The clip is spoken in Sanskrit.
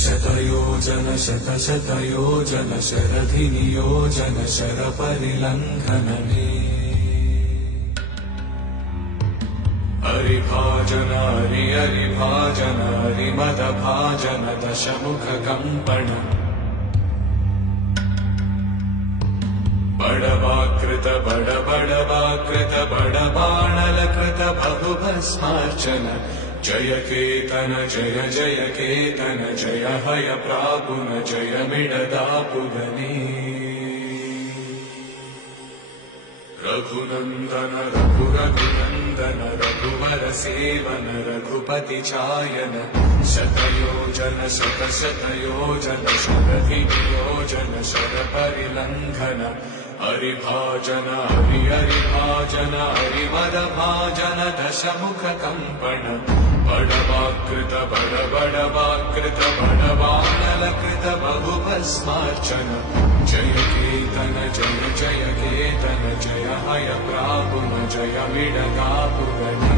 शतयोजन शतशतयोजन शरधिनियोजन शरपरिलङ्घनमे हरिभाजन हरिभाजन हरिमदभाजन दशमुखकम्पण बडवाकृत बडवाकृत बडबाणलकृत बहुभस्मार्चन जय केतन जय जय केतन जय हय प्रापुन जय मिडदापुगने रघुनन्दन रघुनन्दन रघुवर सेवन रघुपति चायन शतयोजन शतशतयोजन शरधिनियोजन शरपरिलङ्घन हरिभाजन हरिभाजन हरिमदभाजन दशमुखकम्पण बडवाकृत बडवाकृत बडबाणलकृत बहुभस्मार्चन जय केतन जय जय केतन जय हय प्रापुन जय मिडदापुगने